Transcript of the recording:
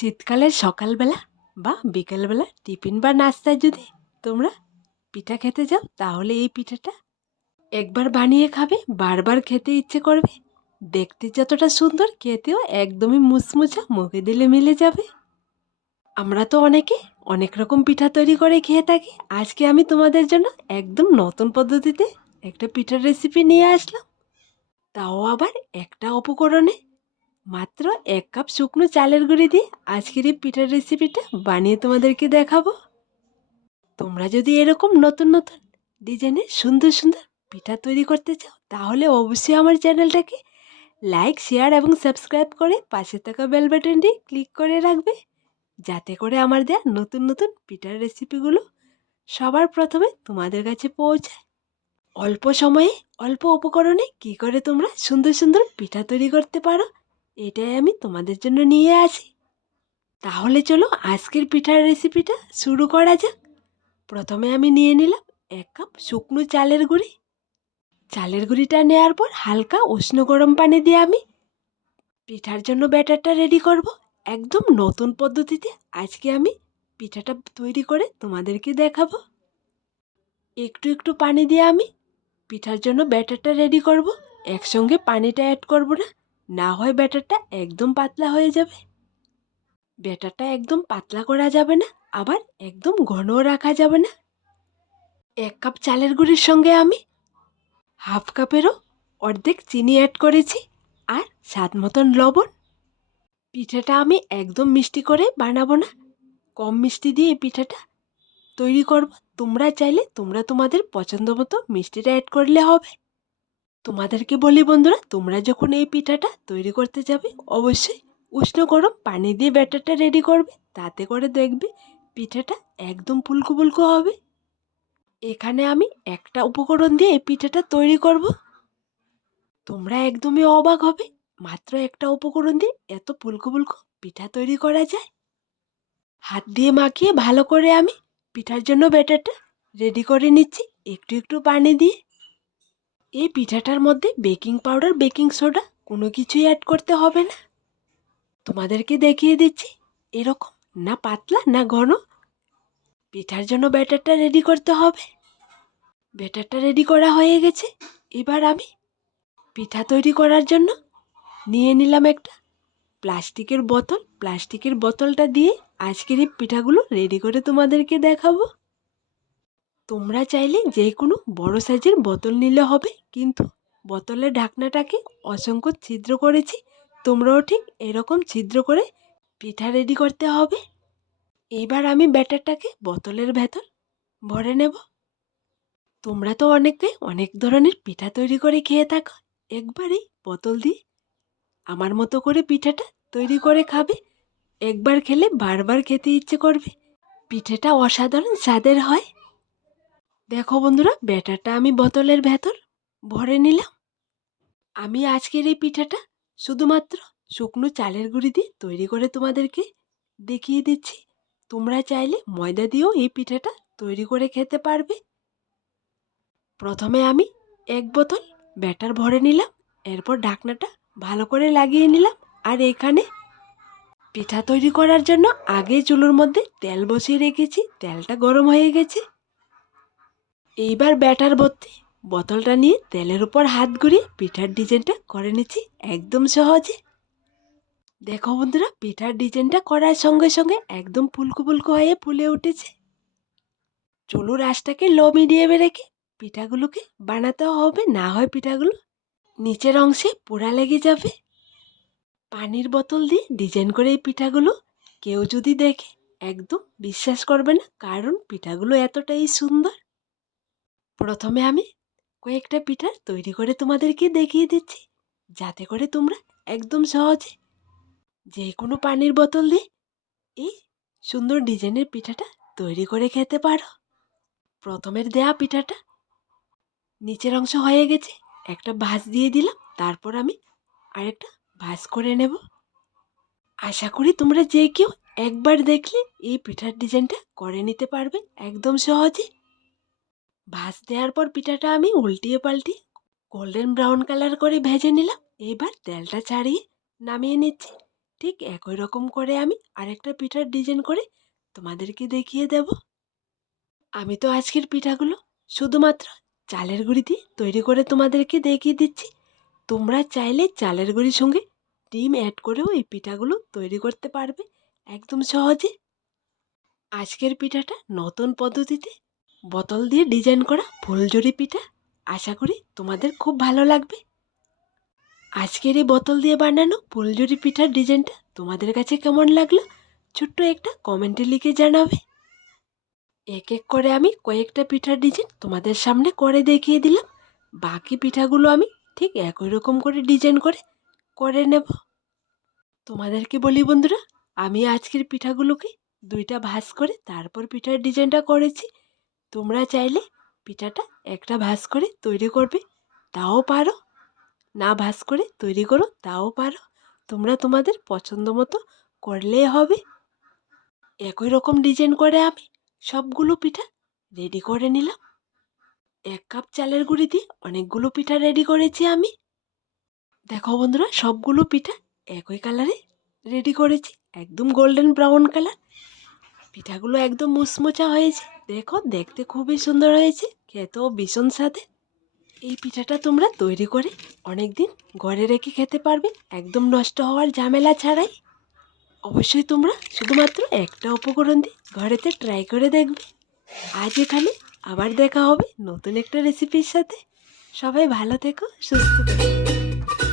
শীতকালের সকালবেলা বা বিকেলবেলা টিফিন বা নাস্তায় যদি তোমরা পিঠা খেতে যাও, তাহলে এই পিঠাটা একবার বানিয়ে খাবে, বারবার খেতে ইচ্ছে করবে। দেখতে যতটা সুন্দর, খেতেও একদমই মুচমুচা, মুখে দিলে মিলে যাবে। আমরা তো অনেকে অনেক রকম পিঠা তৈরি করে খেয়ে থাকি। আজকে আমি তোমাদের জন্য একদম নতুন পদ্ধতিতে একটা পিঠার রেসিপি নিয়ে আসলাম, তাও আবার একটা উপকরণে। মাত্র 1 কাপ শুকনো চালের গুঁড়ি দিয়ে আজকের এই পিঠার রেসিপিটা বানিয়ে তোমাদেরকে দেখাবো। তোমরা যদি এরকম নতুন নতুন ডিজাইনের সুন্দর সুন্দর পিঠা তৈরি করতে চাও, তাহলে অবশ্যই আমার চ্যানেলটাকে লাইক, শেয়ার এবং সাবস্ক্রাইব করে পাশে থাকা বেল বাটনটি ক্লিক করে রাখবে, যাতে করে আমার দেওয়া নতুন নতুন পিঠার রেসিপিগুলো সবার প্রথমে তোমাদের কাছে পৌঁছায়। অল্প সময়ে অল্প উপকরণে কী করে তোমরা সুন্দর সুন্দর পিঠা তৈরি করতে পারো, এটাই আমি তোমাদের জন্য নিয়ে আসি। তাহলে চলো আজকের পিঠার রেসিপিটা শুরু করা যাক। প্রথমে আমি নিয়ে নিলাম 1 কাপ শুকনো চালের গুঁড়ি। চালের গুঁড়িটা নেওয়ার পর হালকা উষ্ণ গরম পানি দিয়ে আমি পিঠার জন্য ব্যাটারটা রেডি করব। একদম নতুন পদ্ধতিতে আজকে আমি পিঠাটা তৈরি করে তোমাদেরকে দেখাবো। একটু একটু পানি দিয়ে আমি পিঠার জন্য ব্যাটারটা রেডি করব। একসঙ্গে পানিটা অ্যাড করব না, না হয় ব্যাটারটা একদম পাতলা হয়ে যাবে। ব্যাটারটা একদম পাতলা করা যাবে না, আবার একদম ঘনও রাখা যাবে না। 1 কাপ চালের গুঁড়ির সঙ্গে আমি হাফ কাপেরও অর্ধেক চিনি অ্যাড করেছি, আর স্বাদ মতন লবণ। পিঠাটা আমি একদম মিষ্টি করে বানাবো না, কম মিষ্টি দিয়ে এই পিঠাটা তৈরি করব। তোমরা চাইলে তোমরা তোমাদের পছন্দ মতো মিষ্টিটা অ্যাড করলে হবে। তোমাদেরকে বলি বন্ধুরা, তোমরা যখন এই পিঠাটা তৈরি করতে যাবে, অবশ্যই উষ্ণ গরম পানি দিয়ে ব্যাটারটা রেডি করবে, তাতে করে দেখবে পিঠাটা একদম ফুলকো ফুলকো হবে। এখানে আমি একটা উপকরণ দিয়ে এই পিঠাটা তৈরি করব। তোমরা একদমই অবাক হবে, মাত্র একটা উপকরণ দিয়ে এত ফুলকো ফুলকো পিঠা তৈরি করা যায়। হাত দিয়ে মাখিয়ে ভালো করে আমি পিঠার জন্য ব্যাটারটা রেডি করে নিচ্ছি, একটু একটু পানি দিয়ে। এই পিঠাটার মধ্যে বেকিং পাউডার, বেকিং সোডা কোনো কিছুই অ্যাড করতে হবে না। তোমাদেরকে দেখিয়ে দিচ্ছি, এরকম না পাতলা না ঘন পিঠার জন্য ব্যাটারটা রেডি করতে হবে। ব্যাটারটা রেডি করা হয়ে গেছে। এবার আমি পিঠা তৈরি করার জন্য নিয়ে নিলাম একটা প্লাস্টিকের বোতল। প্লাস্টিকের বোতলটা দিয়ে আজকের এই পিঠাগুলো রেডি করে তোমাদেরকে দেখাবো। তোমরা চাইলে যে কোনো বড় সাইজের বোতল নিলে হবে, কিন্তু বোতলের ঢাকনাটাকে অসংখ্য ছিদ্র করেছি, তোমরাও ঠিক এরকম ছিদ্র করে পিঠা রেডি করতে হবে। এবার আমি ব্যাটারটাকে বোতলের ভেতর ভরে নেব। তোমরা তো অনেকে অনেক ধরনের পিঠা তৈরি করে খেয়ে থাকো, একবারই বোতল দিয়ে আমার মতো করে পিঠাটা তৈরি করে খাবে। একবার খেলে বারবার খেতে ইচ্ছে করবে। পিঠেটা অসাধারণ স্বাদের হয়। দেখো বন্ধুরা, ব্যাটারটা আমি বোতলের ভেতর ভরে নিলাম। আমি আজকের এই পিঠাটা শুধুমাত্র শুকনো চালের গুঁড়ি দিয়ে তৈরি করে তোমাদেরকে দেখিয়ে দিচ্ছি। তোমরা চাইলে ময়দা দিয়েও এই পিঠাটা তৈরি করে খেতে পারবে। প্রথমে আমি 1 বোতল ব্যাটার ভরে নিলাম, এরপর ঢাকনাটা ভালো করে লাগিয়ে নিলাম। আর এখানে পিঠা তৈরি করার জন্য আগে চুলোর মধ্যে তেল বসিয়ে রেখেছি, তেলটা গরম হয়ে গেছে। এইবার ব্যাটার ভর্তি বোতলটা নিয়ে তেলের উপর হাত ঘুরিয়ে পিঠার ডিজাইনটা করে নিচ্ছি একদম সহজে। দেখো বন্ধুরা, পিঠার ডিজাইনটা করার সঙ্গে সঙ্গে একদম ফুলকো ফুলকো হয়ে ফুলে উঠেছে। চুলোর আঁচটাকে লো মিডিয়ামে রেখে পিঠাগুলোকে বানাতে হবে, না হয় পিঠাগুলো নিচের অংশে পোড়া লেগে যাবে। পানির বোতল দিয়ে ডিজাইন করে এই পিঠাগুলো কেউ যদি দেখে একদম বিশ্বাস করবে না, কারণ পিঠাগুলো এতটাই সুন্দর। প্রথমে আমি কয়েকটা পিঠা তৈরি করে তোমাদেরকে দেখিয়ে দিচ্ছি, যাতে করে তোমরা একদম সহজে যে কোনো পানির বোতল দিয়ে এই সুন্দর ডিজাইনের পিঠাটা তৈরি করে খেতে পারো। প্রথমের দেয়া পিঠাটা নিচের অংশ হয়ে গেছে, একটা ভাঁজ দিয়ে দিলাম, তারপর আমি আরেকটা ভাঁজ করে নেব। আশা করি তোমরা যে কেউ একবার দেখলে এই পিঠার ডিজাইনটা করে নিতে পারবে একদম সহজে। ভাঁজ দেওয়ার পর পিঠাটা আমি উল্টিয়ে পাল্টিয়ে গোল্ডেন ব্রাউন কালার করে ভেজে নিলাম। এবার তেলটা ছাড়িয়ে নামিয়ে নিচ্ছি। ঠিক একই রকম করে আমি আরেকটা পিঠার ডিজাইন করে তোমাদেরকে দেখিয়ে দেব। আমি তো আজকের পিঠাগুলো শুধুমাত্র চালের গুঁড়ি দিয়ে তৈরি করে তোমাদেরকে দেখিয়ে দিচ্ছি। তোমরা চাইলে চালের গুঁড়ির সঙ্গে ডিম অ্যাড করেও এই পিঠাগুলো তৈরি করতে পারবে একদম সহজে। আজকের পিঠাটা নতুন পদ্ধতিতে বোতল দিয়ে ডিজাইন করা ফুলঝুরি পিঠা। আশা করি তোমাদের খুব ভালো লাগবে। আজকের এই বোতল দিয়ে বানানো ফুলঝুরি পিঠার ডিজাইনটা তোমাদের কাছে কেমন লাগলো ছোট্ট একটা কমেন্টে লিখে জানাবে। এক এক করে আমি কয়েকটা পিঠার ডিজাইন তোমাদের সামনে করে দেখিয়ে দিলাম। বাকি পিঠাগুলো আমি ঠিক একই রকম করে ডিজাইন করে নেব। তোমাদেরকে বলি বন্ধুরা, আমি আজকের পিঠাগুলোকে দুইটা ভাঁজ করে তারপর পিঠার ডিজাইনটা করেছি। তোমরা চাইলে পিঠাটা একটা ভাঁজ করে তৈরি করবে, তাও পারো। না ভাঁজ করে তৈরি করো, তাও পারো। তোমরা তোমাদের পছন্দ মতো করলেই হবে। একই রকম ডিজাইন করে আমি সবগুলো পিঠা রেডি করে নিলাম। 1 কাপ চালের গুঁড়ি দিয়ে অনেকগুলো পিঠা রেডি করেছি আমি। দেখো বন্ধুরা, সবগুলো পিঠা একই কালারে রেডি করেছি, একদম গোল্ডেন ব্রাউন কালার। পিঠাগুলো একদম মুচমুচা হয়েছে, দেখো দেখতে খুবই সুন্দর হয়েছে, খেতেও ভীষণ স্বাদে। এই পিঠাটা তোমরা তৈরি করে অনেক দিন ঘরে রেখে খেতে পারবে, একদম নষ্ট হওয়ার ঝামেলা ছাড়াই। অবশ্যই তোমরা শুধুমাত্র একটা উপকরণ দিয়ে ঘরেতে ট্রাই করে দেখবে। আজ এখানে, আবার দেখা হবে নতুন একটা রেসিপির সাথে। সবাই ভালো থেকো, সুস্থ থেকো।